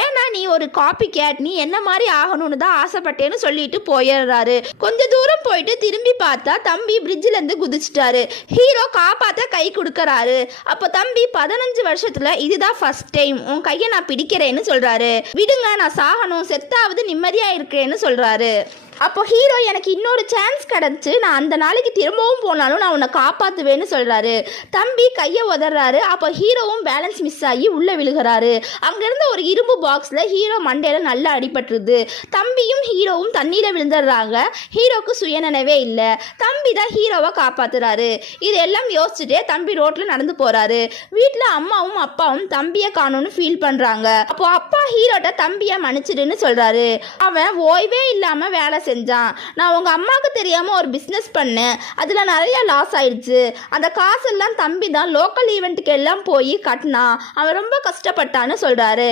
ஏன்னா நீ ஒரு காப்பி கேட், நீ என்ன மாதிரி ஆகணும்னு தான் ஆசைப்பட்டேன்னு சொல்லிட்டு போயிடுறாரு. கொஞ்ச தூரம் போயிட்டு திரும்பி பார்த்தா தம்பி பிரிட்ஜில் இருந்து குதிச்சிட்டாரு. ஹீரோ காப்பாற்ற கை கொடுக்கறாரு. அப்போ தம்பி 15 வருஷத்துல இதுதான் ஃபர்ஸ்ட் டைம் உன் கையை நான் பிடிக்கிறேன்னு சொல்றாரு. விடுங்க, நான் சாகணும், செத்தாவது நிம்மதியா இருக்கிறேன்னு சொல்றாரு. அப்போ ஹீரோ எனக்கு இன்னொரு சான்ஸ் கிடச்சி நான் அந்த நாளைக்கு திரும்பவும் போனாலும் நான் உன்னை காப்பாற்றுவேன்னு சொல்கிறாரு. தம்பி கையை உதறாரு. அப்போ ஹீரோவும் பேலன்ஸ் மிஸ் ஆகி உள்ளே விழுகிறாரு. அங்கேருந்து ஒரு இரும்பு பாக்ஸில் ஹீரோ மண்டையில் நல்லா அடிபட்டுருது. தம்பியும் ஹீரோவும் தண்ணியில் விழுந்துடுறாங்க. ஹீரோவுக்கு சுயநினைவே இல்லை. தம்பி தான் ஹீரோவை காப்பாற்றுறாரு. இதெல்லாம் யோசிச்சுட்டே தம்பி ரோட்டில் நடந்து போகிறாரு. வீட்டில் அம்மாவும் அப்பாவும் தம்பியை காணும்னு ஃபீல் பண்ணுறாங்க. அப்போ அப்பா ஹீரோட்ட தம்பியை மன்னிச்சிடுன்னு சொல்கிறாரு. அவன் ஓய்வே இல்லாமல் வேலை செஞ்சான். நான் உங்க அம்மாவுக்கு தெரியாம ஒரு பிசினஸ் பண்ணேன், அதுல நிறைய லாஸ் ஆயிடுச்சு. அந்த காசெல்லாம் தம்பி தான் லோக்கல் ஈவெண்ட்டுக்கு எல்லாம் போய் கட்டினான். அவன் ரொம்ப கஷ்டப்பட்டான்னு சொல்றாரு.